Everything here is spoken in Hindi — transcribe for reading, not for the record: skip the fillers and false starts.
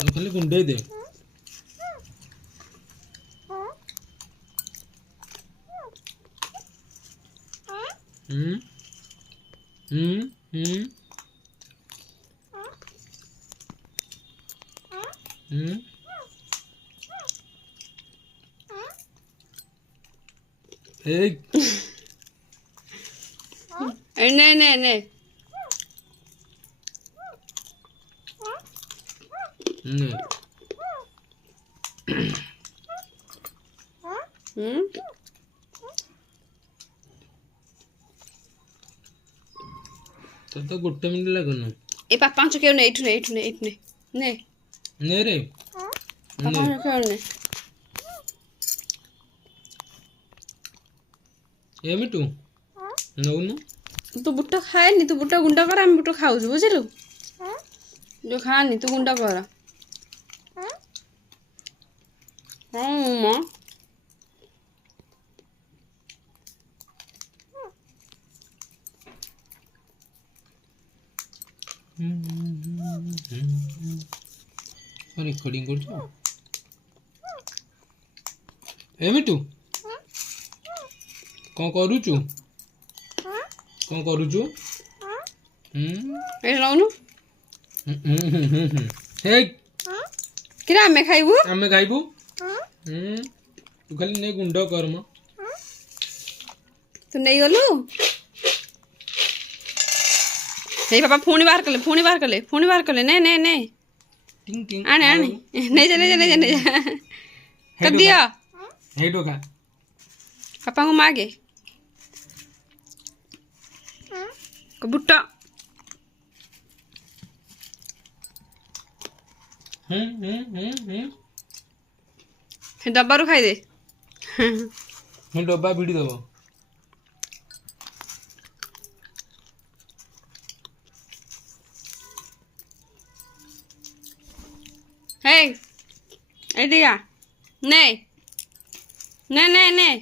खाली गुंडे दे। हम्म हम्म हम्म हम्म एक नहीं नहीं नहीं नहीं तो गोटे मिनट लगन ए पापा क्यों नहीं इठने इठने इठने नहीं नहीं रे पापा क्यों नहीं ए मिटू नौनु तू बुट्टा खाएनी तू बुट्टा गुंडा कर हम बुट्टा खाऊ बुझिलु जो खानी तू गुंडा कर हाँ मम्मा रिकॉर्डिंग कर ए मिटू कौन करूचु कौन करूचु ए लाउनु हे किरा हमें खाइबू आमे खाइबू तू खाली ने गुंड कर म तू नहीं गलु नहीं पापा फोन बाहर कर ले फोन बाहर कर ले फोन बाहर कर ले नहीं नहीं नहीं टिंग टिंग आने आने नहीं जा नहीं जा नहीं जा नहीं जा कर दिया हे तो का पापा को मागे बुट्टा डब्बा रू खाई दे हे डब्बा भिड़ी दबो हे ए दिया नहीं नहीं नहीं नहीं